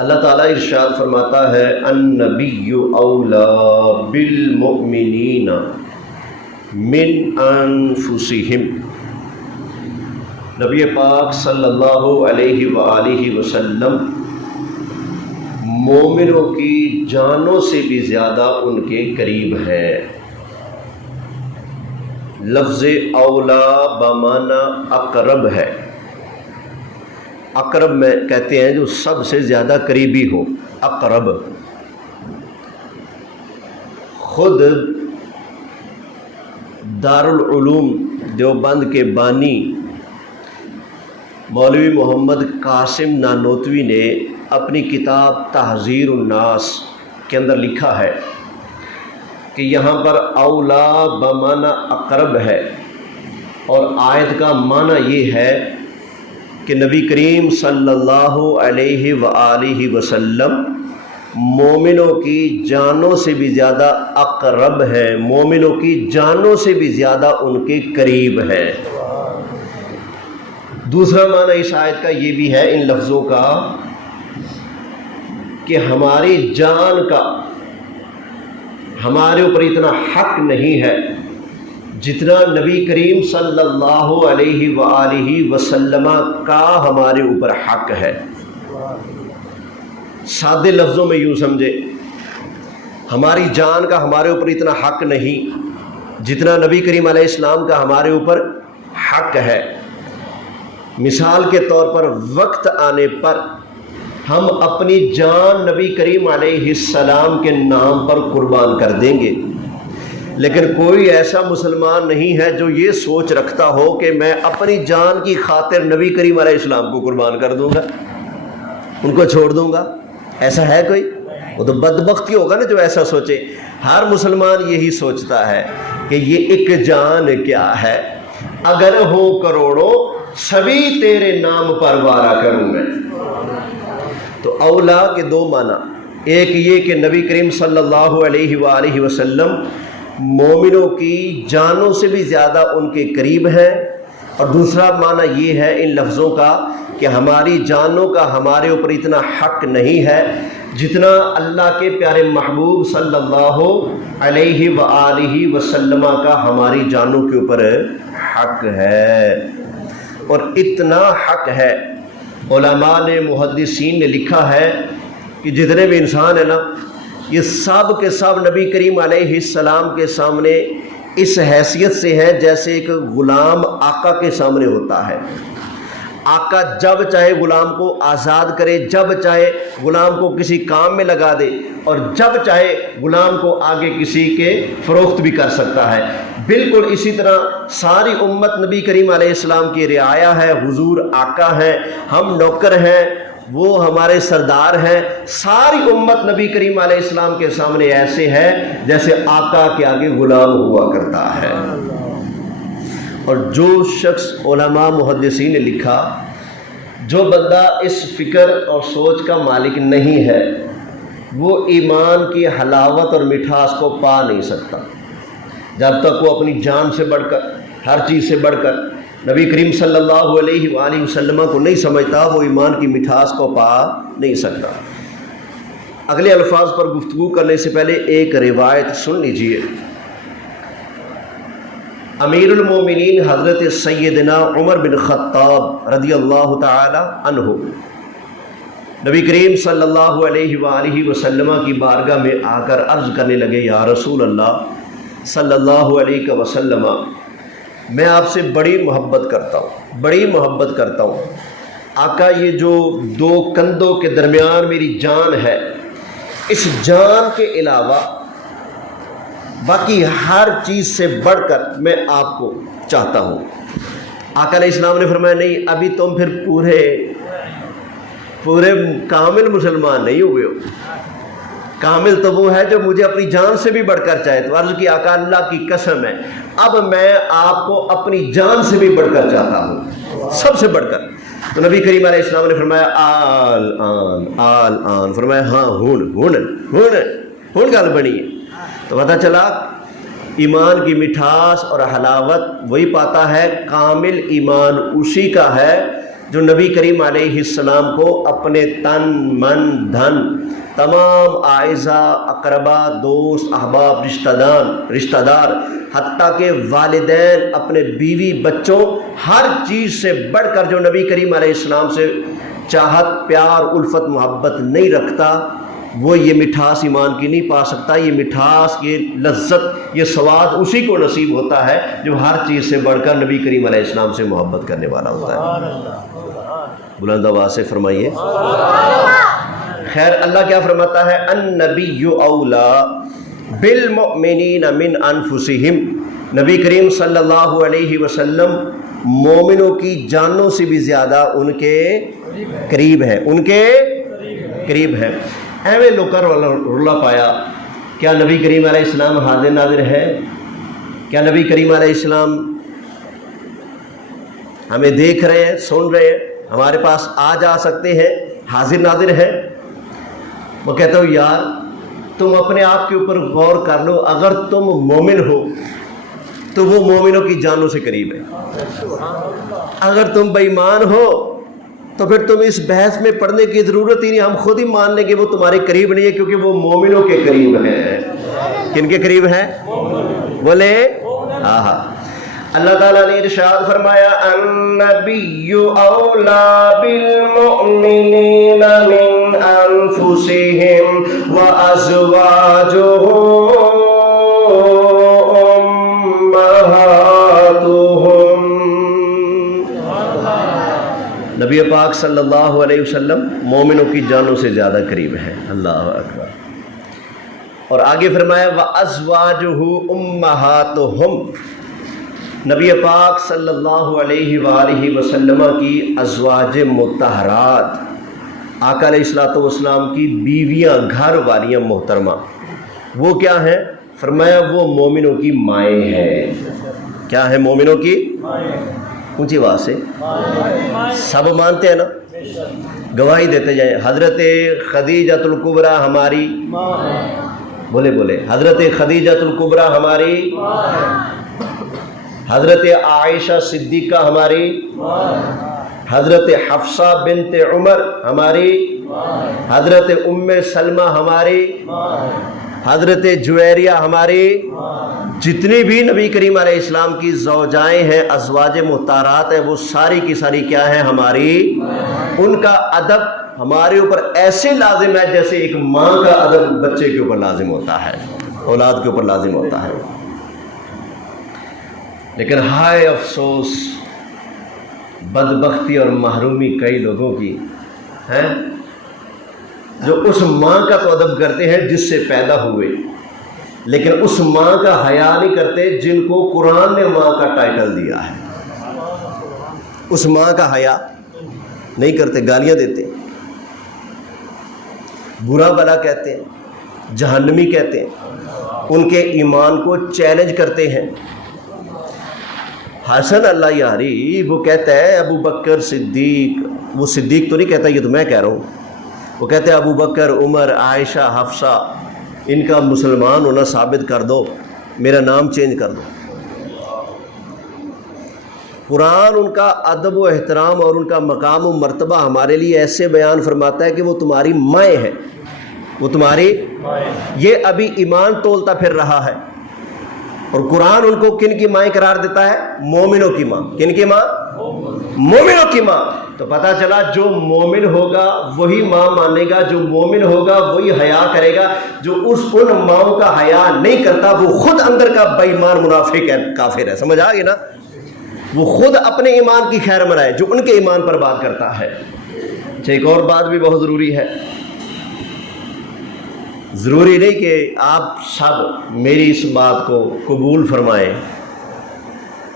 اللہ تعالیٰ ارشاد فرماتا ہے النبی اولا بالمؤمنین من انفسہم، نبی پاک صلی اللہ علیہ وآلہ وسلم مومنوں کی جانوں سے بھی زیادہ ان کے قریب ہے۔ لفظ اولا بمعنی اقرب ہے، اقرب میں کہتے ہیں جو سب سے زیادہ قریبی ہو، اقرب۔ خود دارالعلوم دیوبند کے بانی مولوی محمد قاسم نانوتوی نے اپنی کتاب تحذیر الناس کے اندر لکھا ہے کہ یہاں پر اولا بمعنی اقرب ہے، اور آیت کا معنی یہ ہے کہ نبی کریم صلی اللہ علیہ وآلہ وسلم مومنوں کی جانوں سے بھی زیادہ اقرب ہے، مومنوں کی جانوں سے بھی زیادہ ان کے قریب ہے۔ دوسرا معنی اس آیت کا یہ بھی ہے ان لفظوں کا کہ ہماری جان کا ہمارے اوپر اتنا حق نہیں ہے جتنا نبی کریم صلی اللہ علیہ وآلہ وسلم کا ہمارے اوپر حق ہے۔ سادے لفظوں میں یوں سمجھے، ہماری جان کا ہمارے اوپر اتنا حق نہیں جتنا نبی کریم علیہ السلام کا ہمارے اوپر حق ہے۔ مثال کے طور پر وقت آنے پر ہم اپنی جان نبی کریم علیہ السلام کے نام پر قربان کر دیں گے، لیکن کوئی ایسا مسلمان نہیں ہے جو یہ سوچ رکھتا ہو کہ میں اپنی جان کی خاطر نبی کریم علیہ السلام کو قربان کر دوں گا، ان کو چھوڑ دوں گا۔ ایسا ہے کوئی؟ وہ تو بدبخت ہی ہوگا نا جو ایسا سوچے۔ ہر مسلمان یہی سوچتا ہے کہ یہ ایک جان کیا ہے، اگر ہو کروڑوں سبھی تیرے نام پر وارا کروں میں۔ تو اولا کے دو معنی، ایک یہ کہ نبی کریم صلی اللہ علیہ وآلہ وسلم مومنوں کی جانوں سے بھی زیادہ ان کے قریب ہے، اور دوسرا معنی یہ ہے ان لفظوں کا کہ ہماری جانوں کا ہمارے اوپر اتنا حق نہیں ہے جتنا اللہ کے پیارے محبوب صلی اللہ علیہ وآلہ وسلم کا ہماری جانوں کے اوپر حق ہے۔ اور اتنا حق ہے، علماء نے محدثین نے لکھا ہے کہ جتنے بھی انسان ہیں نا، یہ سب کے سب نبی کریم علیہ السلام کے سامنے اس حیثیت سے ہیں جیسے ایک غلام آقا کے سامنے ہوتا ہے۔ آقا جب چاہے غلام کو آزاد کرے، جب چاہے غلام کو کسی کام میں لگا دے، اور جب چاہے غلام کو آگے کسی کے فروخت بھی کر سکتا ہے۔ بالکل اسی طرح ساری امت نبی کریم علیہ السلام کی رعایا ہے، حضور آقا ہیں، ہم نوکر ہیں، وہ ہمارے سردار ہیں۔ ساری امت نبی کریم علیہ السلام کے سامنے ایسے ہے جیسے آقا کے آگے غلام ہوا کرتا ہے۔ اور جو شخص، علماء محدثین نے لکھا، جو بندہ اس فکر اور سوچ کا مالک نہیں ہے وہ ایمان کی حلاوت اور مٹھاس کو پا نہیں سکتا۔ جب تک وہ اپنی جان سے بڑھ کر، ہر چیز سے بڑھ کر نبی کریم صلی اللہ علیہ وآلہ وسلم کو نہیں سمجھتا، وہ ایمان کی مٹھاس کو پا نہیں سکتا۔ اگلے الفاظ پر گفتگو کرنے سے پہلے ایک روایت سن لیجئے۔ امیر المومنین حضرت سیدنا عمر بن خطاب رضی اللہ تعالی عنہ نبی کریم صلی اللہ علیہ وآلہ وسلم کی بارگاہ میں آ کر عرض کرنے لگے، یا رسول اللہ صلی اللہ علیہ وسلم، میں آپ سے بڑی محبت کرتا ہوں، بڑی محبت کرتا ہوں۔ آقا، یہ جو دو کندھوں کے درمیان میری جان ہے، اس جان کے علاوہ باقی ہر چیز سے بڑھ کر میں آپ کو چاہتا ہوں۔ آقا علیہ السلام نے فرمایا، نہیں، ابھی تم پھر پورے کامل مسلمان نہیں ہوئے ہو۔ کامل تو وہ ہے جو مجھے اپنی جان سے بھی بڑھ کر چاہے۔ تو عرض کی، آقا اللہ کی قسم ہے، اب میں آپ کو اپنی جان سے بھی بڑھ کر چاہتا ہوں، سب سے بڑھ کر۔ تو نبی کریم علیہ السلام نے فرمایا، آل آن، فرمایا ہاں، ہون گل بنی ہے۔ تو پتہ چلا ایمان کی مٹھاس اور حلاوت وہی پاتا ہے، کامل ایمان اسی کا ہے جو نبی کریم علیہ السلام کو اپنے تن من دھن تمام اعزا اقربا دوست احباب رشتہ دار حتیٰ کہ والدین اپنے بیوی بچوں ہر چیز سے بڑھ کر جو نبی کریم علیہ السلام سے چاہت پیار الفت محبت نہیں رکھتا وہ یہ مٹھاس ایمان کی نہیں پا سکتا. یہ مٹھاس یہ لذت یہ سواد اسی کو نصیب ہوتا ہے جو ہر چیز سے بڑھ کر نبی کریم علیہ السلام سے محبت کرنے والا ہوتا ہے. بلند آواز سے فرمائیے. خیر اللہ کیا فرماتا ہے؟ النبی اولا بالمؤمنین من انفسہم. نبی کریم صلی اللہ علیہ وسلم مومنوں کی جانوں سے بھی زیادہ ان کے قریب ہے. ان کے قریب ہے. ایویں لوکا رولا پایا. کیا نبی کریم علیہ السلام حاضر ناظر ہے؟ کیا نبی کریم علیہ السلام ہمیں دیکھ رہے ہیں سن رہے ہیں ہمارے پاس آ جا سکتے ہیں حاضر ناظر ہے؟ وہ کہتا ہوں یار تم اپنے آپ کے اوپر غور کر لو. اگر تم مومن ہو تو وہ مومنوں کی جانوں سے قریب ہے. اگر تم بے ایمان ہو تو پھر تم اس بحث میں پڑھنے کی ضرورت ہی نہیں. ہم خود ہی مان لیں کہ وہ تمہارے قریب نہیں ہے کیونکہ وہ مومنوں کے قریب ہے. کن کے قریب ہے؟ بولے آہا. اللہ تعالیٰ نے ارشاد فرمایا النبی اولا بالمؤمنین من انفسہم وازواجہ امہاتہم. نبی پاک صلی اللہ علیہ وسلم مومنوں کی جانوں سے زیادہ قریب ہیں. اللہ اکبر. اور آگے فرمایا وازواجہ امہاتہم. نبی پاک صلی اللہ علیہ وآلہ وسلم کی ازواج مطہرات آقا علیہ الصلوۃ والسلام کی بیویاں گھر والیاں محترمہ وہ کیا ہیں؟ فرمایا وہ مومنوں کی مائیں ہیں. کیا ہے؟ مومنوں کی اونچی آواز سے سب مانتے ہیں نا؟ گواہی دیتے جائیں. حضرت خدیجۃ الکبریٰ ہماری بولے حضرت خدیجۃ الکبریٰ ہماری، حضرت عائشہ صدیقہ ہماری، حضرت حفصہ بنت عمر ہماری، حضرت ام سلمہ ہماری، حضرت جویریہ ہماری. جتنی بھی نبی کریم علیہ السلام کی زوجائیں ہیں ازواج مطہرات ہیں وہ ساری کی ساری کیا ہیں؟ ہماری. ان کا ادب ہمارے اوپر ایسے لازم ہے جیسے ایک ماں کا ادب بچے کے اوپر لازم ہوتا ہے، اولاد کے اوپر لازم ہوتا ہے. لیکن ہائے افسوس بدبختی اور محرومی کئی لوگوں کی ہے جو اس ماں کا تو ادب کرتے ہیں جس سے پیدا ہوئے، لیکن اس ماں کا حیا نہیں کرتے جن کو قرآن نے ماں کا ٹائٹل دیا ہے. اس ماں کا حیا نہیں کرتے، گالیاں دیتے، برا بلا کہتے ہیں، جہنمی کہتے ہیں، ان کے ایمان کو چیلنج کرتے ہیں. حسن اللہ یاری وہ کہتا ہے ابو بکر صدیق، وہ صدیق تو نہیں کہتا، یہ تو میں کہہ رہا ہوں. وہ کہتے ہیں ابو بکر عمر عائشہ حفصہ ان کا مسلمان ہونا ثابت کر دو، میرا نام چینج کر دو. قرآن ان کا ادب و احترام اور ان کا مقام و مرتبہ ہمارے لیے ایسے بیان فرماتا ہے کہ وہ تمہاری مائیں ہیں، وہ تمہاری. یہ ابھی ایمان تولتا پھر رہا ہے اور قرآن ان کو کن کی مائیں قرار دیتا ہے؟ مومنوں کی ماں. کن کی ماں؟ مومنوں کی ماں. تو پتہ چلا جو مومن ہوگا وہی ماں مانے گا، جو مومن ہوگا وہی حیا کرے گا. جو ان ماؤں کا حیا نہیں کرتا وہ خود اندر کا بے ایمان منافق ہے، کافر ہے. سمجھ آ گئی نا؟ وہ خود اپنے ایمان کی خیر منائے جو ان کے ایمان پر بات کرتا ہے. اچھا ایک اور بات بھی بہت ضروری ہے. ضروری نہیں کہ آپ سب میری اس بات کو قبول فرمائیں،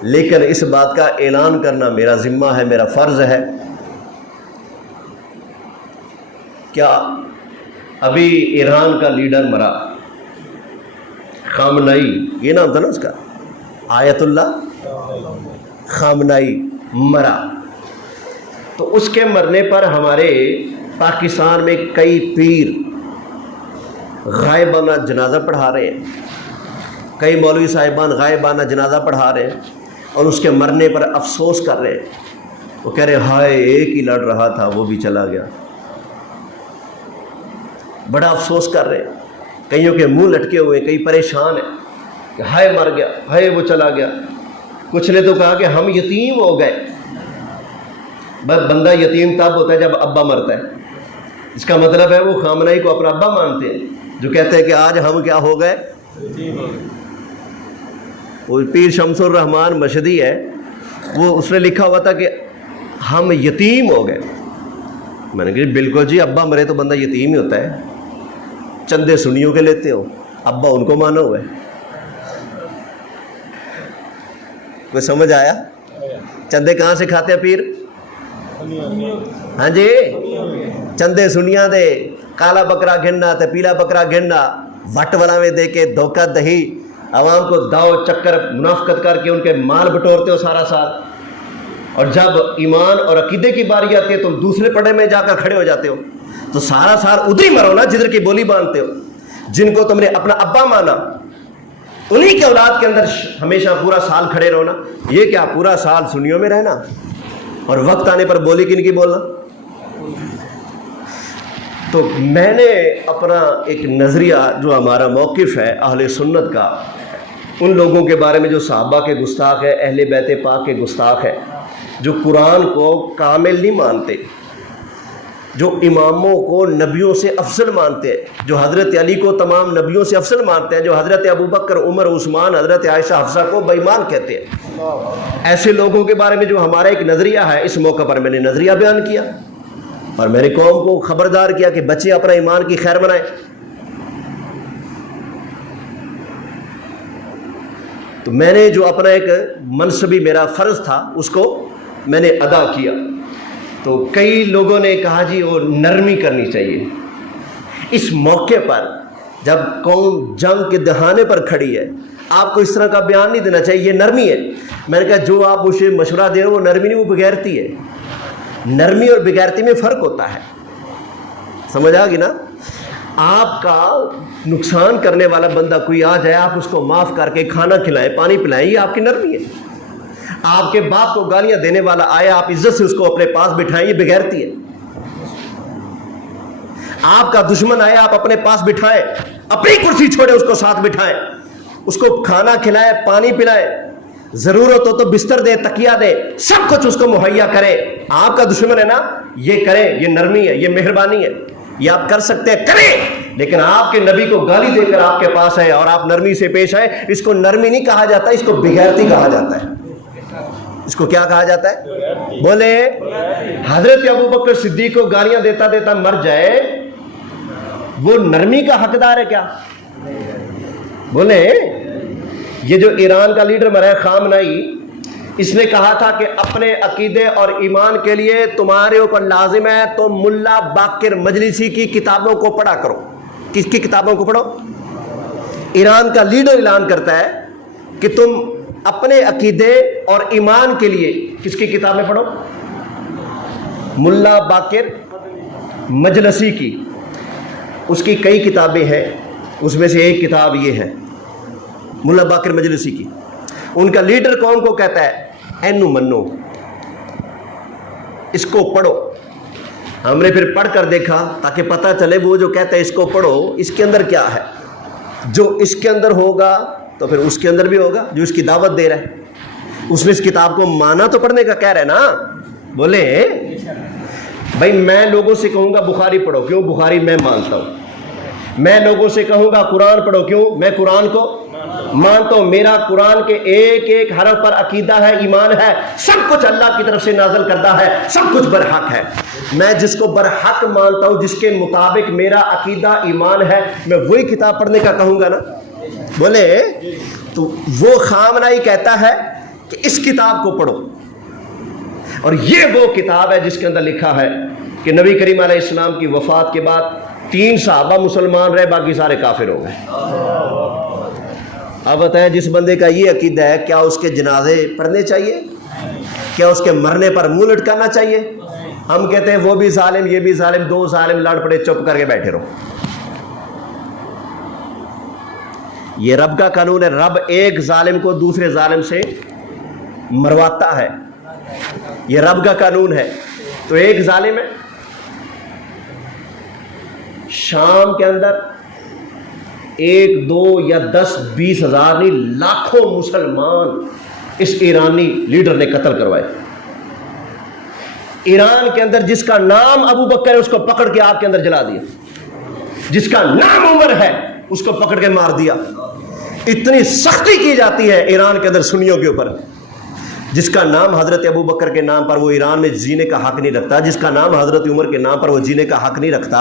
لیکن اس بات کا اعلان کرنا میرا ذمہ ہے، میرا فرض ہے. کیا ابھی ایران کا لیڈر مرا، خامنائی، یہ نام تھا نا اس کا، آیت اللہ خامنائی مرا. تو اس کے مرنے پر ہمارے پاکستان میں کئی پیر غائبانہ جنازہ پڑھا رہے ہیں، کئی مولوی صاحبان غائبانہ جنازہ پڑھا رہے ہیں اور اس کے مرنے پر افسوس کر رہے ہیں. وہ کہہ رہے ہائے ایک ہی لڑ رہا تھا وہ بھی چلا گیا. بڑا افسوس کر رہے ہیں. کئیوں کے منہ لٹکے ہوئے, کئی پریشان ہیں کہ ہائے مر گیا, ہائے وہ چلا گیا. کچھ نے تو کہا کہ ہم یتیم ہو گئے. بس بندہ یتیم تب ہوتا ہے جب ابا مرتا ہے. اس کا مطلب ہے وہ خامنہی کو اپنا ابا مانتے ہیں, جو کہتے ہیں کہ آج ہم کیا ہو گئے. وہ پیر شمس الرحمان مشہدی ہے, وہ اس نے لکھا ہوا تھا کہ ہم یتیم ہو گئے. میں نے کہا بالکل جی, ابا مرے تو بندہ یتیم ہی ہوتا ہے. چندے سنیوں کے لیتے ہو, ابا ان کو مانا ہوا ہے. کوئی سمجھ آیا؟ چندے کہاں سے کھاتے ہیں پیر؟ ہاں جی, چندے سنیاں دے, کالا بکرا گھننا تے پیلا بکرا گھننا, وٹ والا میں دے کے دھوکہ دہی, عوام کو داؤ چکر منافقت کر کے ان کے مال بٹورتے ہو سارا سال. اور جب ایمان اور عقیدے کی باری آتی ہے تو دوسرے پڑے میں جا کر کھڑے ہو جاتے ہو. تو سارا سال ادھر ہی مرو نا جدھر کی بولی باندھتے ہو. جن کو تم نے اپنا ابا مانا, انہی کے اولاد کے اندر ہمیشہ پورا سال کھڑے رہو نا. یہ کیا پورا سال سنیوں میں رہنا اور وقت آنے پر بولی کن کی بولنا. تو میں نے اپنا ایک نظریہ, جو ہمارا موقف ہے اہل سنت کا, ان لوگوں کے بارے میں جو صحابہ کے گستاخ ہے, اہل بیت پاک کے گستاخ ہے, جو قرآن کو کامل نہیں مانتے, جو اماموں کو نبیوں سے افضل مانتے ہیں, جو حضرت علی کو تمام نبیوں سے افضل مانتے ہیں, جو حضرت ابوبکر, عمر, عثمان, حضرت عائشہ, حفصہ کو بے ایمان کہتے ہیں. ایسے لوگوں کے بارے میں جو ہمارا ایک نظریہ ہے, اس موقع پر میں نے نظریہ بیان کیا اور میں نے قوم کو خبردار کیا کہ بچے اپنا ایمان کی خیر منائیں. تو میں نے جو اپنا ایک منصبی میرا فرض تھا اس کو میں نے ادا کیا. تو کئی لوگوں نے کہا جی وہ نرمی کرنی چاہیے. اس موقع پر جب قوم جنگ کے دہانے پر کھڑی ہے, آپ کو اس طرح کا بیان نہیں دینا چاہیے, یہ نرمی ہے. میں نے کہا جو آپ اسے مشورہ دے رہے ہو وہ نرمی نہیں, وہ بغیرتی ہے. نرمی اور بغیرتی میں فرق ہوتا ہے, سمجھ آ گئی نا. آپ کا نقصان کرنے والا بندہ کوئی آ جائے, آپ اس کو معاف کر کے کھانا کھلائیں, پانی پلائیں, یہ آپ کی نرمی ہے. آپ کے باپ کو گالیاں دینے والا آیا, آپ عزت سے اس کو اپنے پاس بٹھائیں, یہ بغیرتی ہے. آپ کا دشمن آیا, آپ اپنے پاس بٹھائیں, اپنی کرسی چھوڑے اس کو ساتھ بٹھائیں, اس کو کھانا کھلائیں, پانی پلائیں, ضرورت ہو تو بستر دے, تکیہ دے, سب کچھ اس کو مہیا کرے. آپ کا دشمن ہے نا, یہ کریں, یہ نرمی ہے, یہ مہربانی ہے, یہ آپ کر سکتے ہیں, کریں. لیکن آپ کے نبی کو گالی دے کر آپ کے پاس ہے اور آپ نرمی سے پیش آئے, اس کو نرمی نہیں کہا جاتا, اس کو بغیرتی کہا جاتا ہے. اس کو کیا کہا جاتا ہے؟ بولے حضرت ابوبکر صدیق کو گالیاں دیتا دیتا مر جائے, وہ نرمی کا حقدار ہے کیا؟ بولے یہ جو ایران کا لیڈر مرا ہے خامنہی, اس نے کہا تھا کہ اپنے عقیدے اور ایمان کے لیے تمہارے اوپر لازم ہے تو ملا باقر مجلسی کی کتابوں کو پڑھا کرو. کس کی کتابوں کو پڑھو؟ ایران کا لیڈر اعلان کرتا ہے کہ تم اپنے عقیدے اور ایمان کے لیے کس کی کتابیں پڑھو؟ ملا باقر مجلسی کی. اس کی کئی کتابیں ہیں, اس میں سے ایک کتاب یہ ہے ملا باقر مجلسی کی. ان کا لیڈر قوم کو کہتا ہے اینو منو, اس کو پڑھو. ہم نے پھر پڑھ کر دیکھا تاکہ پتہ چلے وہ جو کہتا ہے اس کو پڑھو, اس کے اندر کیا ہے. جو اس کے اندر ہوگا تو پھر اس کے اندر بھی ہوگا, جو اس کی دعوت دے رہا ہے. اس نے اس کتاب کو مانا تو پڑھنے کا کہہ رہا ہے نا. بولے بھائی میں لوگوں سے کہوں گا بخاری پڑھو, کیوں؟ بخاری میں مانتا ہوں. میں لوگوں سے کہوں گا قرآن پڑھو, کیوں؟ میں قرآن کو مانتا ہوں. میرا قرآن کے ایک ایک حرف پر عقیدہ ہے, ایمان ہے, سب کچھ اللہ کی طرف سے نازل کردہ ہے, سب کچھ برحق ہے. میں جس کو برحق مانتا ہوں, جس کے مطابق میرا عقیدہ ایمان ہے, میں وہی کتاب پڑھنے کا کہوں گا نا. بولے تو وہ خامنہی کہتا ہے کہ اس کتاب کو پڑھو, اور یہ وہ کتاب ہے جس کے اندر لکھا ہے کہ نبی کریم علیہ السلام کی وفات کے بعد 3 صحابہ مسلمان رہے, باقی سارے کافر ہو گئے. اب بتائیں جس بندے کا یہ عقیدہ ہے, کیا اس کے جنازے پڑھنے چاہیے؟ کیا اس کے مرنے پر منہ لٹکانا چاہیے؟ ہم کہتے ہیں وہ بھی ظالم, یہ بھی ظالم, 2 ظالم لڑ پڑے, چپ کر کے بیٹھے رہو. یہ رب کا قانون ہے. رب ایک ظالم کو دوسرے ظالم سے مرواتا ہے. یہ رب کا قانون ہے. تو ایک ظالم ہے شام کے اندر 1 2 یا 10 20 ہزار نہیں لاکھوں مسلمان اس ایرانی لیڈر نے قتل کروائے. ایران کے اندر جس کا نام ابو بکر ہے اس کو پکڑ کے آگ کے اندر جلا دیا, جس کا نام عمر ہے اس کو پکڑ کے مار دیا. اتنی سختی کی جاتی ہے ایران کے اندر سنیوں کے اوپر. جس کا نام حضرت ابو بکر کے نام پر وہ ایران میں جینے کا حق نہیں رکھتا, جس کا نام حضرت عمر کے نام پر وہ جینے کا حق نہیں رکھتا,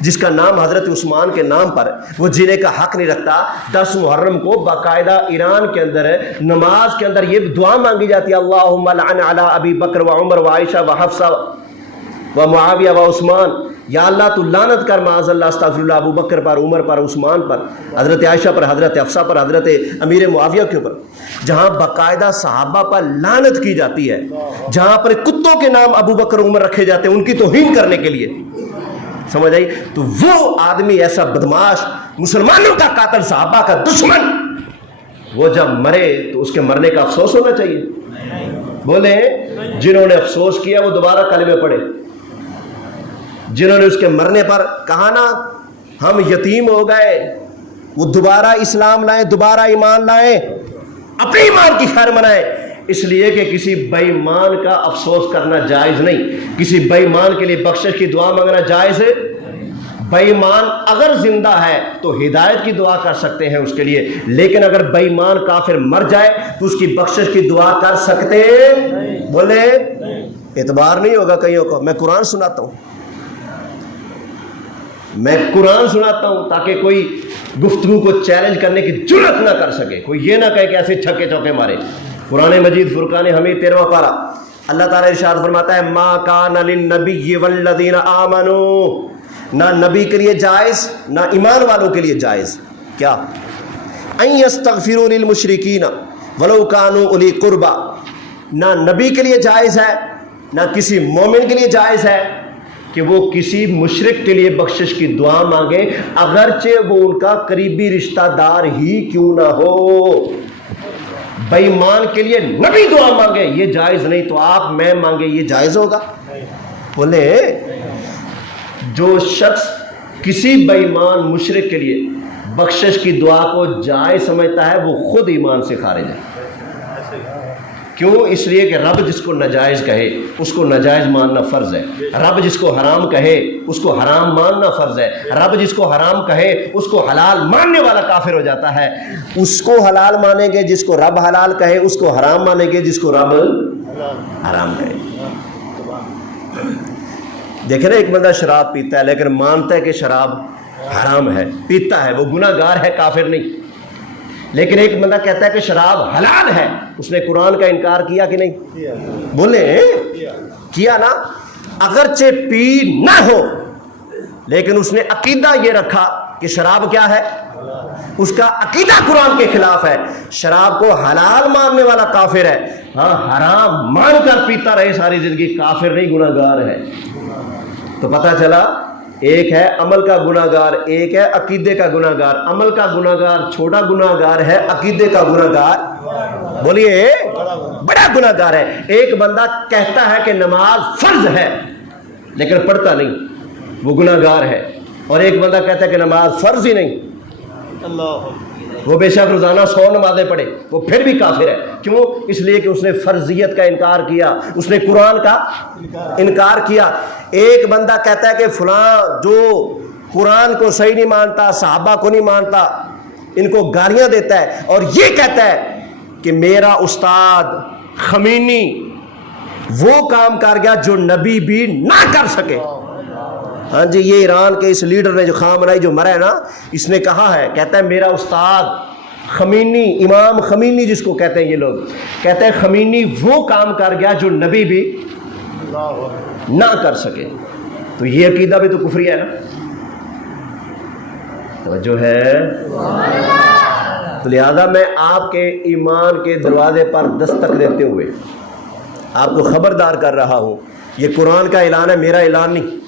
جس کا نام حضرت عثمان کے نام پر وہ جینے کا حق نہیں رکھتا. 10 محرم کو باقاعدہ ایران کے اندر نماز کے اندر یہ دعا مانگی جاتی ہے, اللہم لعن علی ابی بکر و عمر و عائشہ و حفصہ و معاویہ و عثمان. یا اللہ تو لعنت کر معاذ اللہ استغفر اللہ ابو بکر پر, عمر پر, عثمان پر, حضرت عائشہ پر, حضرت حفصہ پر, حضرت امیر معاویہ کے اوپر. جہاں باقاعدہ صحابہ پر لعنت کی جاتی ہے, جہاں پر کتوں کے نام ابو بکر عمر رکھے جاتے ہیں ان کی توہین کرنے کے لیے, سمجھ آئی. تو وہ آدمی ایسا بدماش, مسلمانوں کا قاتل, صحابہ کا دشمن, وہ جب مرے تو اس کے مرنے کا افسوس ہونا چاہیے. بولے جنہوں نے افسوس کیا وہ دوبارہ کلمے پڑھے. جنہوں نے اس کے مرنے پر کہا نا ہم یتیم ہو گئے, وہ دوبارہ اسلام لائیں, دوبارہ ایمان لائیں, اپنے ایمان کی خیر منائیں. اس لیے کہ کسی بے ایمان کا افسوس کرنا جائز نہیں, کسی بے ایمان کے لیے بخشش کی دعا مانگنا جائز ہے. بے ایمان اگر زندہ ہے تو ہدایت کی دعا کر سکتے ہیں اس کے لیے, لیکن اگر بے ایمان کافر مر جائے تو اس کی بخشش کی دعا کر سکتے ہیں. بولے اعتبار نہیں ہوگا کئیوں کو. میں قرآن سناتا ہوں, میں قرآن سناتا ہوں تاکہ کوئی گفتگو کو چیلنج کرنے کی جرات نہ کر سکے, کوئی یہ نہ کہے کہ ایسے چھکے چوکے مارے. قرآن مجید فرقان حمید 13واں پارہ اللہ تعالیٰ ارشاد فرماتا ہے ما کان للنبی والذین آمنوا, نہ نبی کے لیے جائز نہ ایمان والوں کے لیے جائز کیا ان یستغفروا للمشرکین ولو کانوا اولی قربا, نہ نبی کے لیے جائز ہے نہ کسی مومن کے لیے جائز ہے کہ وہ کسی مشرک کے لیے بخشش کی دعا مانگے اگرچہ وہ ان کا قریبی رشتہ دار ہی کیوں نہ ہو. بے ایمان کے لیے نبی دعا مانگے یہ جائز نہیں, تو آپ میں مانگے یہ جائز ہوگا؟ بولے جو شخص کسی بے ایمان مشرک کے لیے بخشش کی دعا کو جائز سمجھتا ہے وہ خود ایمان سے خارج ہے. کیوں؟ اس لیے کہ رب جس کو ناجائز کہے اس کو ناجائز ماننا فرض ہے, رب جس کو حرام کہے اس کو حرام ماننا فرض ہے, رب جس کو حرام کہے اس کو حلال ماننے والا کافر ہو جاتا ہے. اس کو حلال مانیں گے جس کو رب حلال کہے, اس کو حرام مانیں گے جس کو رب حرام کہے. دیکھیں نا, ایک بندہ شراب پیتا ہے لیکن مانتا ہے کہ شراب حرام ہے, پیتا ہے, وہ گناہ گار ہے, کافر نہیں. لیکن ایک بندہ کہتا ہے کہ شراب حلال ہے, اس نے قرآن کا انکار کیا کہ نہیں؟ بولے کیا نا. اگرچہ پی نہ ہو لیکن اس نے عقیدہ یہ رکھا کہ شراب کیا ہے, اس کا عقیدہ قرآن کے خلاف ہے, شراب کو حلال ماننے والا کافر ہے. ہاں حرام مان کر پیتا رہے ساری زندگی, کافر نہیں گناہ گار ہے. تو پتہ چلا ایک ہے عمل کا گناہ گار, ایک ہے عقیدے کا گناہ گار. عمل کا گناہ گار چھوٹا گناہ گار ہے, عقیدے کا گناہ گار بولیے بڑا گناہ گار ہے. ایک بندہ کہتا ہے کہ نماز فرض ہے لیکن پڑھتا نہیں, وہ گناہ گار ہے. اور ایک بندہ کہتا ہے کہ نماز فرض ہی نہیں, وہ بے شک روزانہ 100 نمازیں پڑھے, وہ پھر بھی کافر ہے. کیوں؟ اس لیے کہ اس نے فرضیت کا انکار کیا, اس نے قرآن کا انکار کیا. ایک بندہ کہتا ہے کہ فلاں جو قرآن کو صحیح نہیں مانتا, صحابہ کو نہیں مانتا, ان کو گالیاں دیتا ہے, اور یہ کہتا ہے کہ میرا استاد خمینی وہ کام کر گیا جو نبی بھی نہ کر سکے. ہاں جی, یہ ایران کے اس لیڈر نے جو خامنائی جو مرا ہے نا, اس نے کہا ہے, کہتا ہے میرا استاد خمینی, امام خمینی جس کو کہتے ہیں یہ لوگ, کہتے ہیں خمینی وہ کام کر گیا جو نبی بھی نہ کر سکے. تو یہ عقیدہ بھی تو کفری ہے نا. توجہ ہے. تو لہذا میں آپ کے ایمان کے دروازے پر دستک دیتے ہوئے آپ کو خبردار کر رہا ہوں, یہ قرآن کا اعلان ہے, میرا اعلان نہیں.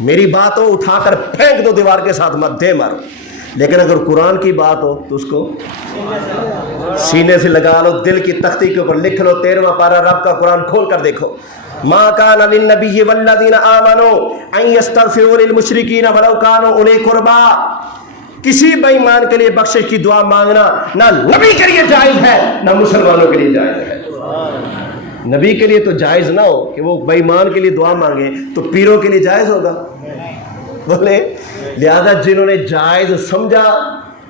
میری بات ہو اٹھا کر پھینک دو دیوار کے ساتھ, مت دے مارو. لیکن اگر قرآن کی بات ہو تو اس کو سینے سے لگا لو، دل کی تختی کے اوپر لکھ لو، 13واں پارہ رب کا قرآن کھول کر دیکھو. ما کان للنبی والذین آمنوا ان یستغفروا للمشرکین ولو کانوا اولی قربا. کسی بے ایمان کے لیے بخشش کی دعا مانگنا نہ نبی کے لیے جائز ہے نہ مسلمانوں کے لیے جائز ہے. نبی کے لیے تو جائز نہ ہو کہ وہ بے ایمان کے لیے دعا مانگے، تو پیروں کے لیے جائز ہوگا؟ بولے. لہذا جنہوں نے جائز سمجھا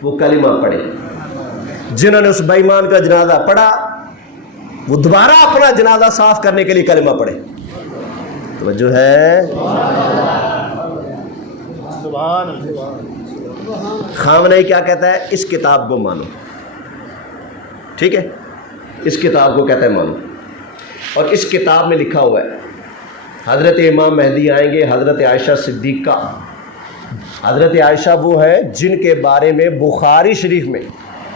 وہ کلمہ پڑھے، جنہوں نے اس بے ایمان کا جنازہ پڑھا وہ دوبارہ اپنا جنازہ صاف کرنے کے لیے کلمہ پڑھے. توجہ ہے؟ خامنہئی کیا کہتا ہے؟ اس کتاب کو مانو. ٹھیک ہے، اس کتاب کو کہتا ہے مانو. اور اس کتاب میں لکھا ہوا ہے حضرت امام مہدی آئیں گے، حضرت عائشہ صدیقہ. حضرت عائشہ وہ ہے جن کے بارے میں بخاری شریف میں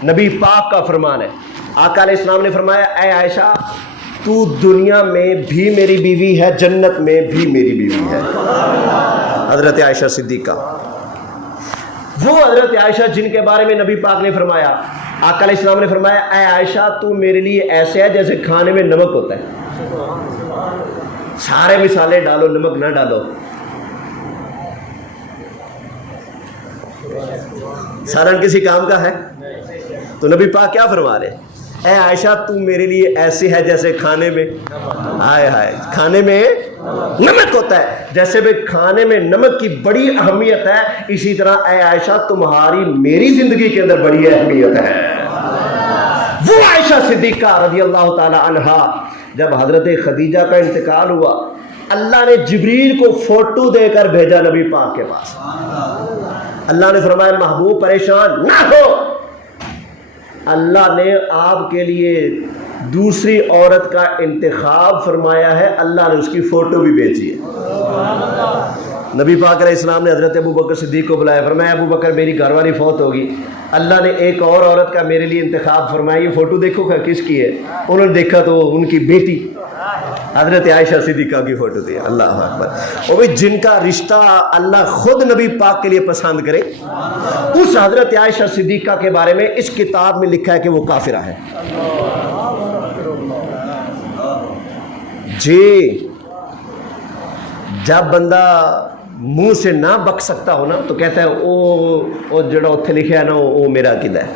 نبی پاک کا فرمان ہے. آقا علیہ السلام نے فرمایا اے عائشہ تو دنیا میں بھی میری بیوی ہے، جنت میں بھی میری بیوی ہے. حضرت عائشہ صدیقہ وہ حضرت عائشہ جن کے بارے میں نبی پاک نے فرمایا، آقا علیہ السلام نے فرمایا اے عائشہ تو میرے لیے ایسے ہے جیسے کھانے میں نمک ہوتا ہے. سارے مسالے ڈالو، نمک نہ ڈالو. سالن کسی کام کا ہے؟ تو نبی پاک کیا فرما رہے؟ اے عائشہ تو میرے لیے ایسی ہے جیسے کھانے میں کھانے میں نمک ہوتا ہے. جیسے بھی کھانے میں نمک کی بڑی اہمیت ہے، اسی طرح اے عائشہ تمہاری میری زندگی کے اندر بڑی اہمیت ہے. وہ عائشہ صدیقہ رضی اللہ تعالی عنہا جب حضرت خدیجہ کا انتقال ہوا، اللہ نے جبریل کو فوٹو دے کر بھیجا نبی پاک کے پاس. اللہ نے فرمایا محبوب پریشان نہ ہو، اللہ نے آپ کے لیے دوسری عورت کا انتخاب فرمایا ہے، اللہ نے اس کی فوٹو بھی بھیجی ہے. نبی پاک علیہ السلام نے حضرت ابو بکر صدیق کو بلایا، فرمایا ابو بکر میری گھر والی فوت ہوگی، اللہ نے ایک اور عورت کا میرے لیے انتخاب فرمایا، یہ فوٹو دیکھو کہ کس کی ہے. انہوں نے دیکھا تو ان کی بیٹی حضرت عائشہ صدیقہ کی فوٹو تھی. اللہ اکبر. اور بھی جن کا رشتہ اللہ خود نبی پاک کے لیے پسند کرے، اس حضرت عائشہ صدیقہ کے بارے میں اس کتاب میں لکھا ہے کہ وہ کافرہ ہے. جی جب بندہ منہ سے نہ بک سکتا ہو نا تو کہتا ہے او جڑا اتھے لکھا ہے نا وہ میرا عقیدہ ہے.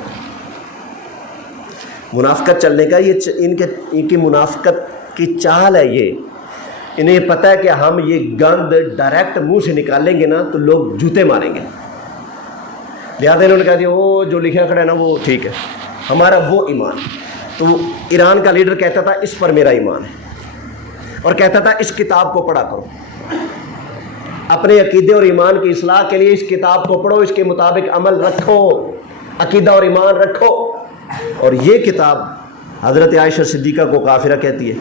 منافقت چلنے کا یہ ان کی منافقت کی چال ہے. یہ انہیں پتہ ہے کہ ہم یہ گند ڈائریکٹ منہ سے نکالیں گے نا تو لوگ جوتے ماریں گے، لہٰذا انہوں نے کہا دیا وہ جو لکھا کھڑا ہے نا وہ ٹھیک ہے، ہمارا وہ ایمان. تو ایران کا لیڈر کہتا تھا اس پر میرا ایمان ہے، اور کہتا تھا اس کتاب کو پڑھا کرو، اپنے عقیدے اور ایمان کی اصلاح کے لیے اس کتاب کو پڑھو، اس کے مطابق عمل رکھو، عقیدہ اور ایمان رکھو. اور یہ کتاب حضرت عائشہ صدیقہ کو کافرہ کہتی ہے.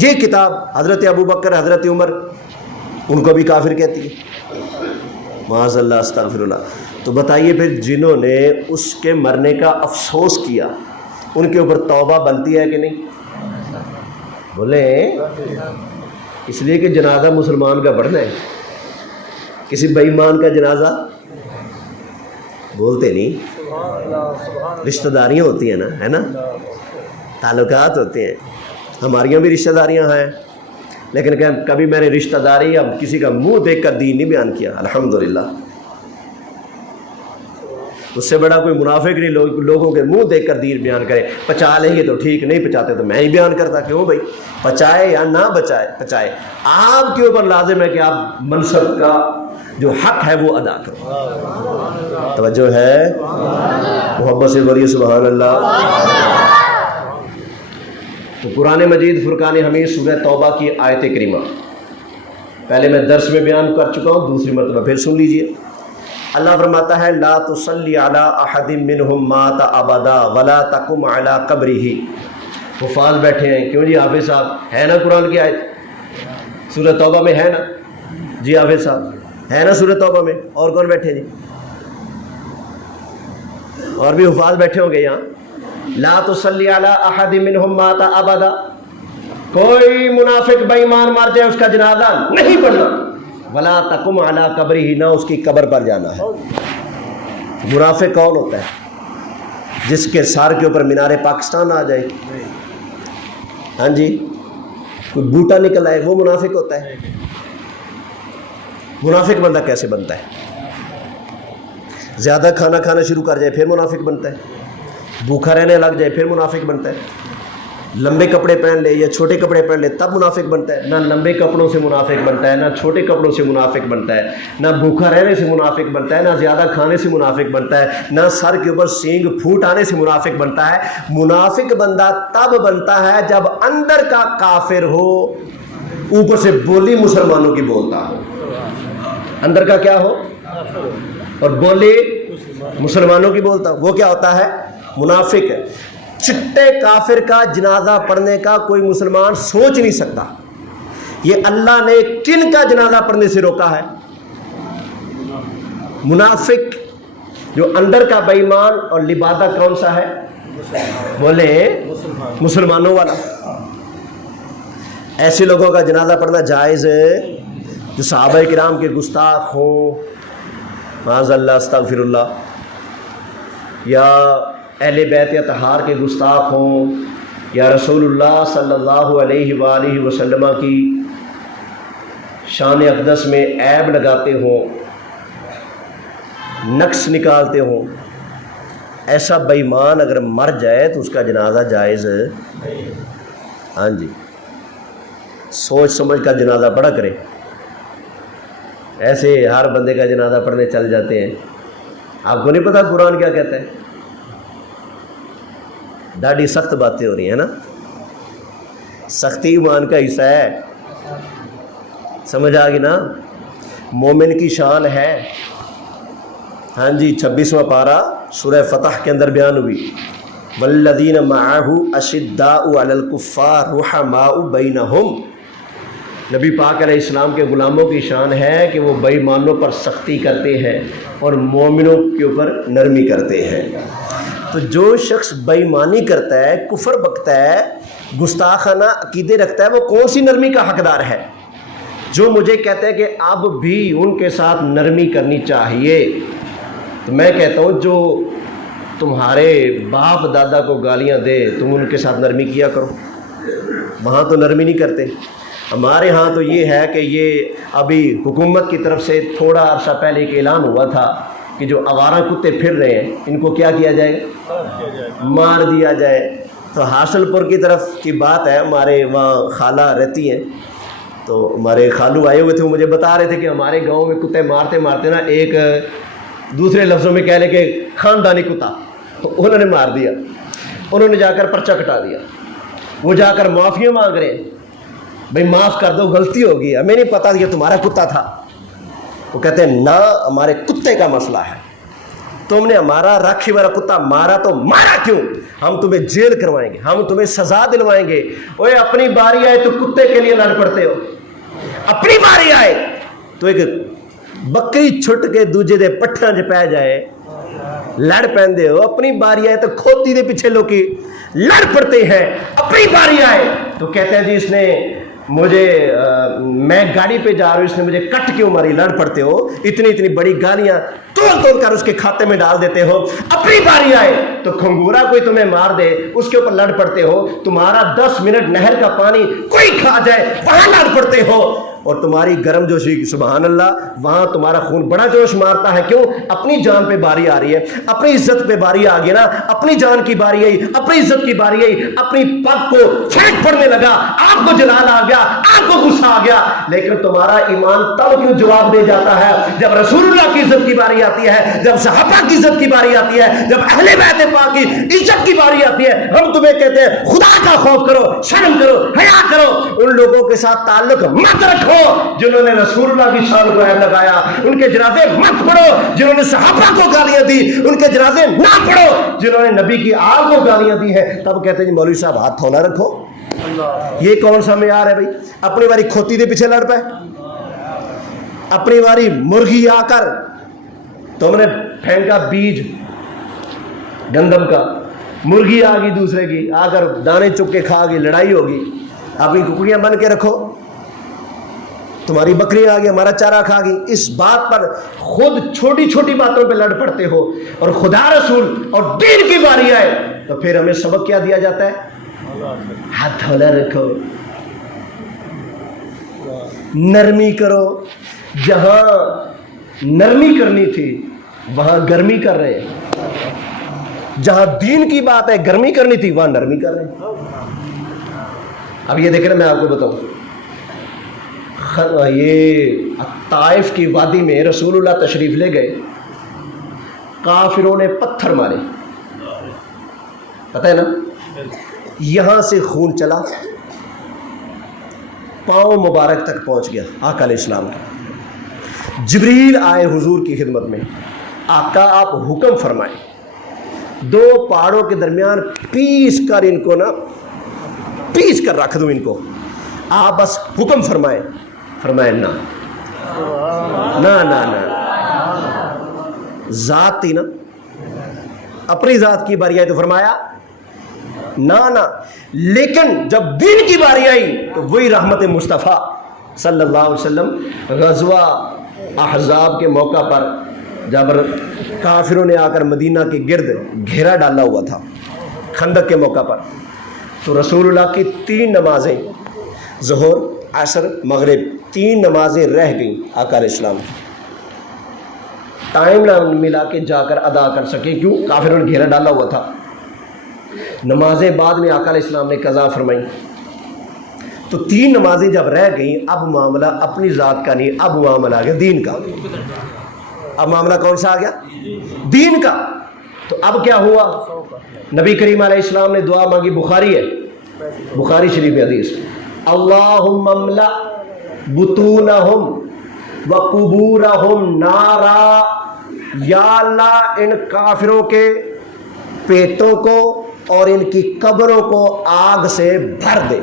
یہ کتاب حضرت ابو بکر، حضرت عمر ان کو بھی کافر کہتی ہے. معاذ اللہ، استغفر اللہ. تو بتائیے پھر جنہوں نے اس کے مرنے کا افسوس کیا ان کے اوپر توبہ بنتی ہے کہ نہیں؟ بولیں. اس لیے کہ جنازہ مسلمان کا پڑھنا ہے، کسی بے ایمان کا جنازہ بولتے نہیں. رشتہ داریاں ہوتی ہیں نا، ہے نا، تعلقات ہوتے ہیں. ہماریاں بھی رشتہ داریاں ہیں، لیکن کبھی میں نے رشتہ داری اب کسی کا منہ دیکھ کر دین نہیں بیان کیا. الحمدللہ. اس سے بڑا کوئی منافق نہیں لوگوں کے منہ دیکھ کر دین بیان کرے. پچا لیں گے تو ٹھیک، نہیں پچاتے تو میں ہی بیان کرتا. کیوں بھائی؟ پچائے یا نہ پچائے آپ کے اوپر لازم ہے کہ آپ منصب کا جو حق ہے وہ ادا کرو. توجہ ہے؟ محبت سے بولیے سبحان اللہ. تو قرآن مجید فرقان حمید سورہ توبہ کی آیت کریمہ پہلے میں درس میں بیان کر چکا ہوں، دوسری مرتبہ پھر سن لیجئے. اللہ فرماتا ہے لا تصلی علی احد منہم مات ابدا ولا تقم علی قبرہ. حفاظ بیٹھے ہیں. کیوں جی حافظ صاحب؟ ہے نا قرآن کی آیت سورہ توبہ میں، ہے نا جی حافظ صاحب؟ ہے نا سورہ توبہ میں؟ اور کون بیٹھے جی؟ اور بھی حفاظ بیٹھے ہوں گے یہاں. لا تصلی علی احد منہم مات ابدا، کوئی منافق بے ایمان مار جائے اس کا جنازہ نہیں پڑھنا. ولا تقم علی قبرہ، نہ اس کی قبر پر جانا ہے. منافق کون ہوتا ہے؟ جس کے سر کے اوپر مینار پاکستان آ جائے، ہاں جی، کوئی بوٹا نکل آئے، وہ منافق ہوتا ہے؟ منافق بندہ کیسے بنتا ہے؟ زیادہ کھانا کھانا شروع کر جائے پھر منافق بنتا ہے، بھوکا رہنے لگ جائے پھر منافق بنتا ہے، لمبے کپڑے پہن لے یا چھوٹے کپڑے پہن لے تب منافق بنتا ہے۔ نہ لمبے کپڑوں سے منافق بنتا ہے، نہ چھوٹے کپڑوں سے منافق بنتا ہے، نہ بھوکا رہنے سے منافق بنتا ہے، نہ زیادہ کھانے سے منافق بنتا ہے، نہ سر کے اوپر سینگ پھوٹ آنے سے منافق بنتا ہے۔ منافق بندہ تب بنتا ہے جب اندر کا کافر ہو، اوپر سے بولی مسلمانوں کی بولتا ہو، اندر کا کیا ہو اور بولی مسلمانوں کی بولتا ہو، وہ کیا ہوتا ہے؟ منافق ہے۔ چٹے کافر کا جنازہ پڑھنے کا کوئی مسلمان سوچ نہیں سکتا۔ یہ اللہ نے کن کا جنازہ پڑھنے سے روکا ہے؟ منافق، جو اندر کا بے ایمان، اور لبادہ کون سا ہے؟ بولے مسلمانوں والا۔ ایسے لوگوں کا جنازہ پڑھنا جائز ہے جو صحابہ کرام کے گستاخ ہوں، معاذ اللہ استغفر اللہ، یا اہل بیت اطہار کے گستاخ ہوں، یا رسول اللہ صلی اللہ علیہ وآلہ وسلم کی شان اقدس میں عیب لگاتے ہوں، نقص نکالتے ہوں۔ ایسا بے ایمان اگر مر جائے تو اس کا جنازہ جائز ہے، ہاں جی، سوچ سمجھ کر جنازہ پڑھا کرے۔ ایسے ہر بندے کا جنازہ پڑھنے چل جاتے ہیں۔ آپ کو نہیں پتا قرآن کیا کہتا ہے؟ ڈاڈی سخت باتیں ہو رہی ہیں نا، سختی ایمان کا حصہ ہے، سمجھ آ گئی نا؟ مومن کی شان ہے، ہاں جی، 26واں پارہ سورہ فتح کے اندر بیان ہوئی، والذین معہ اشداء علی الکفار رحماء بینہم۔ نبی پاک علیہ السلام کے غلاموں کی شان ہے کہ وہ بے ایمانوں پر سختی کرتے ہیں اور مومنوں کے اوپر نرمی کرتے ہیں۔ تو جو شخص بے ایمانی کرتا ہے، کفر بکتا ہے، گستاخانہ عقیدے رکھتا ہے، وہ کون سی نرمی کا حقدار ہے؟ جو مجھے کہتے ہیں کہ اب بھی ان کے ساتھ نرمی کرنی چاہیے، تو میں کہتا ہوں جو تمہارے باپ دادا کو گالیاں دے تم ان کے ساتھ نرمی کیا کرو، وہاں تو نرمی نہیں کرتے۔ ہمارے ہاں تو یہ ہے کہ یہ ابھی حکومت کی طرف سے تھوڑا عرصہ پہلے ایک اعلان ہوا تھا کہ جو آوارہ کتے پھر رہے ہیں ان کو کیا کیا جائے گا؟ مار دیا جائے۔ تو حاصل پور کی طرف کی بات ہے، ہمارے وہاں خالہ رہتی ہیں، تو ہمارے خالو آئے ہوئے تھے، وہ مجھے بتا رہے تھے کہ ہمارے گاؤں میں کتے مارتے مارتے نا، ایک دوسرے لفظوں میں کہہ لے کہ خاندانی کتا انہوں نے مار دیا، انہوں نے جا کر پرچہ کٹا دیا، وہ جا کر معافی مانگ رہے ہیں، بھائی معاف کر دو، غلطی ہوگی، ہمیں نہیں پتا یہ تمہارا کتا تھا۔ وہ کہتے ہیں نہ، ہمارے کتے کا مسئلہ ہے، تم نے ہمارا راکھی والا کتا مارا تو مارا کیوں؟ ہم تمہیں جیل کروائیں گے، ہم تمہیں سزا دلوائیں گے۔ اوے اپنی باری آئے تو کتے کے لیے لڑ پڑتے ہو، اپنی باری آئے تو ایک بکری چھٹ کے دوجے دے پٹھاں چ پہ جائے لڑ پیندے ہو، اپنی باری آئے تو کھوتی دے پیچھے لوکی لڑ پڑتے ہیں، اپنی باری آئے تو کہتے ہیں جی اس نے مجھے، میں گاڑی پہ جا رہا ہوں، اس نے مجھے کٹ کیوں ماری، لڑ پڑتے ہو، اتنی اتنی بڑی گالیاں توڑ توڑ کر اس کے کھاتے میں ڈال دیتے ہو۔ اپنی باری آئے تو کھنگورا کوئی تمہیں مار دے اس کے اوپر لڑ پڑتے ہو، تمہارا 10 منٹ نہر کا پانی کوئی کھا جائے وہاں لڑ پڑتے ہو، اور تمہاری گرم جوشی سبحان اللہ وہاں تمہارا خون بڑا جوش مارتا ہے۔ کیوں؟ اپنی جان پہ باری آ رہی ہے، اپنی عزت پہ باری آ گئی نا، اپنی جان کی باری آئی، اپنی عزت کی باری آئی، اپنی پگ کو پھینک پڑنے لگا، آپ کو جلال آ گیا، آپ کو غصہ آ گیا، لیکن تمہارا ایمان تب کیوں جواب دے جاتا ہے جب رسول اللہ کی عزت کی باری آتی ہے، جب صحابہ کی عزت کی باری آتی ہے، جب اہل بیت پاک کی عزت کی باری آتی ہے، ہم تمہیں کہتے ہیں خدا کا خوف کرو، شرم کرو، حیا کرو، ان لوگوں کے ساتھ تعلق مت رکھو جنہوں نے رسول اللہ کی شان کو عیب لگایا، ان کے جنازے مت پڑھو جنہوں نے صحابہ کو گالیاں دی، ان کے جنازے نہ پڑھو جنہوں نے نبی کی آل کو گالیاں دی ہیں۔ تب کہتے ہیں جی مولوی صاحب ہاتھ تھولا رکھو، یہ کون سا معیار ہے بھائی؟ اپنی باری کھوتی دے پیچھے لڑ پائے، اپنی باری مرغی آ کر تم نے پھینکا بیج گندم کا، مرغی آ گئی دوسرے کی آ کر دانے چک کے کھا گئی، لڑائی ہوگی، اپنی ککڑیاں بن کے رکھو۔ تمہاری بکری آ گئی, ہمارا چارہ کھا گئی. اس بات پر خود چھوٹی چھوٹی باتوں پہ لڑ پڑتے ہو, اور خدا رسول اور دین کی باری آئے تو پھر ہمیں سبق کیا دیا جاتا ہے؟ ہاتھ دھولا رکھو, نرمی کرو. جہاں نرمی کرنی تھی وہاں گرمی کر رہے ہیں, جہاں دین کی بات ہے گرمی کرنی تھی وہاں نرمی کر رہے ہیں. اب یہ دیکھیں نا, میں آپ کو بتاؤں, یہ طائف کی وادی میں رسول اللہ تشریف لے گئے, کافروں نے پتھر مارے, پتہ ہے نا, یہاں سے خون چلا پاؤں مبارک تک پہنچ گیا آقا علیہ السلام کے. جبریل آئے حضور کی خدمت میں, آقا آپ حکم فرمائیں, دو پہاڑوں کے درمیان پیس کر ان کو نا, پیس کر رکھ دوں ان کو, آپ بس حکم فرمائیں. فرمائے نا نا نا نا, ذات تھی نا, اپنی ذات کی باری آئی تو فرمایا نا نا. لیکن جب دین کی باری آئی تو وہی رحمت مصطفیٰ صلی اللہ علیہ وسلم, غزوہ احزاب کے موقع پر جب کافروں نے آ کر مدینہ کے گرد گھیرا ڈالا ہوا تھا خندق کے موقع پر, تو رسول اللہ کی 3 نمازیں, ظہر عصر مغرب, 3 نمازیں رہ گئیں آقا علیہ السلام کی. ٹائم نہ ملا کہ جا کر ادا کر سکے, کیوں؟ کافروں نے گھیرا ڈالا ہوا تھا. نمازیں بعد میں آقا علیہ السلام نے قضا فرمائی. تو 3 نمازیں جب رہ گئیں, اب معاملہ اپنی ذات کا نہیں, اب معاملہ آ گیا دین کا. اب معاملہ کون سا آ گیا؟ دین کا. تو اب کیا ہوا؟ نبی کریم علیہ السلام نے دعا مانگی, بخاری ہے, بخاری شریف میں حدیث, اللہم املأ بطونہم وقبورہم نارا, یا اللہ ان کافروں کے پیٹوں کو اور ان کی قبروں کو آگ سے بھر دے.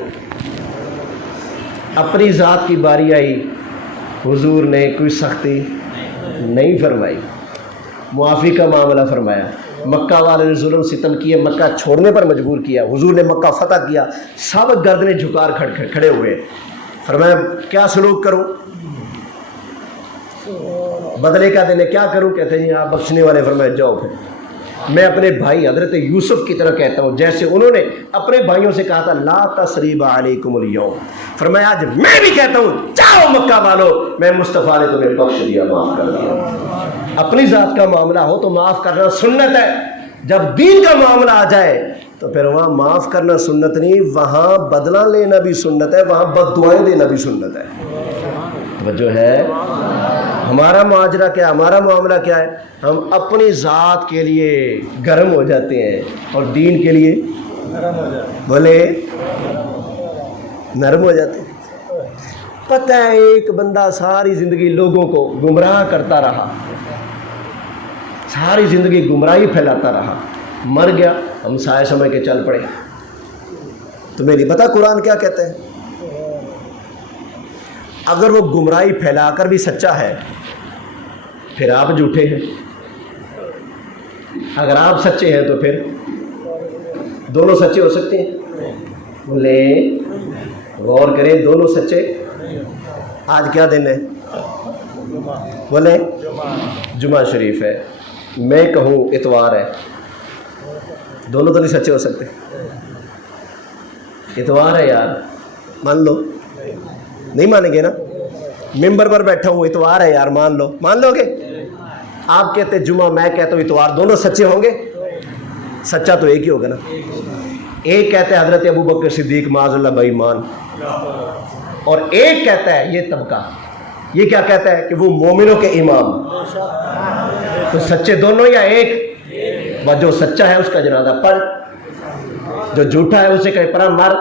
اپنی ذات کی باری آئی, حضور نے کوئی سختی نہیں فرمائی, معافی کا معاملہ فرمایا. مکہ والے نے ظلم ستم کیے, مکہ چھوڑنے پر مجبور کیا, حضور نے مکہ فتح کیا, سب گردنیں جھکار کھڑے ہوئے. فرمایا کیا سلوک کروں, بدلے کا دن ہے, کیا کروں؟ کہتے ہیں آپ بخشنے والے. فرمایا جاؤ پھر. میں اپنے بھائی حضرت یوسف کی طرح کہتا ہوں, جیسے انہوں نے اپنے بھائیوں سے کہا تھا لا تثریب علیکم اليوم, فرمایا آج میں بھی کہتا ہوں جاؤ مکہ والو, میں مصطفیٰ نے تمہیں بخش دیا, معاف کر دیا. اپنی ذات کا معاملہ ہو تو معاف کرنا سنت ہے, جب دین کا معاملہ آ جائے تو پھر وہاں معاف کرنا سنت نہیں, وہاں بدلہ لینا بھی سنت ہے, وہاں بد دعائیں دینا بھی سنت ہے. توجہ ہے؟ ہمارا معاجرہ کیا, ہمارا معاملہ کیا ہے؟ ہم اپنی ذات کے لیے گرم ہو جاتے ہیں اور دین کے لیے بولے نرم ہو جاتے ہیں. پتہ ہے ایک بندہ ساری زندگی لوگوں کو گمراہ کرتا رہا, ساری زندگی گمراہی پھیلاتا رہا, مر گیا, ہم سائے سمجھ کے چل پڑے. تمہیں نہیں پتا قرآن کیا کہتے ہیں؟ اگر وہ گمراہی پھیلا کر بھی سچا ہے پھر آپ جھوٹے ہیں, اگر آپ سچے ہیں تو پھر دونوں سچے ہو سکتے ہیں. بولے غور کریں, دونوں سچے. آج کیا دن ہے؟ بولے جمعہ شریف ہے, میں کہوں اتوار ہے, دونوں تو نہیں سچے ہو سکتے. اتوار ہے یار, مان لو. نہیں مانیں گے نا, ممبر پر بیٹھا ہوں اتوار ہے یار, مان لو گے. آپ کہتے جمعہ, میں کہتا ہوں اتوار, دونوں سچے ہوں گے؟ سچا تو ایک ہی ہوگا نا. ایک کہتا ہے حضرت ابو بکر صدیق معاذ اللہ بے ایمان, اور ایک کہتا ہے یہ طبقہ, یہ کیا کہتا ہے کہ وہ مومنوں کے امام. تو سچے دونوں یا ایک؟ جو سچا ہے اس کا جنازہ پڑھ, جو جھوٹا ہے اسے کہیں پرا مر.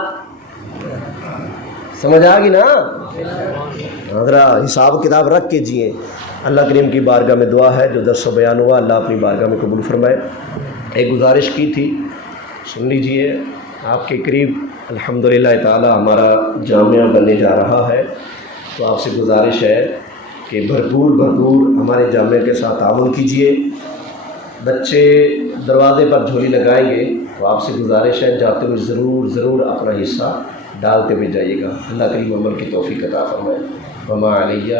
سمجھ آ گئی نا؟ ذرا حساب کتاب رکھ کے جیے. اللہ کریم کی بارگاہ میں دعا ہے, جو درس و بیان ہوا اللہ اپنی بارگاہ میں قبول فرمائے. ایک گزارش کی تھی, سن لیجئے. آپ کے قریب الحمدللہ تعالی ہمارا جامعہ بننے جا رہا ہے, تو آپ سے گزارش ہے کہ بھرپور ہمارے جامعہ کے ساتھ تعاون کیجئے. بچے دروازے پر جھولی لگائیں گے تو آپ سے گزارش ہے جاتے ہوئے ضرور اپنا حصہ ڈالتے ہوئے جائیے گا. اللہ کریم عمل کی توفیق عطا فرمائے. وما علیہ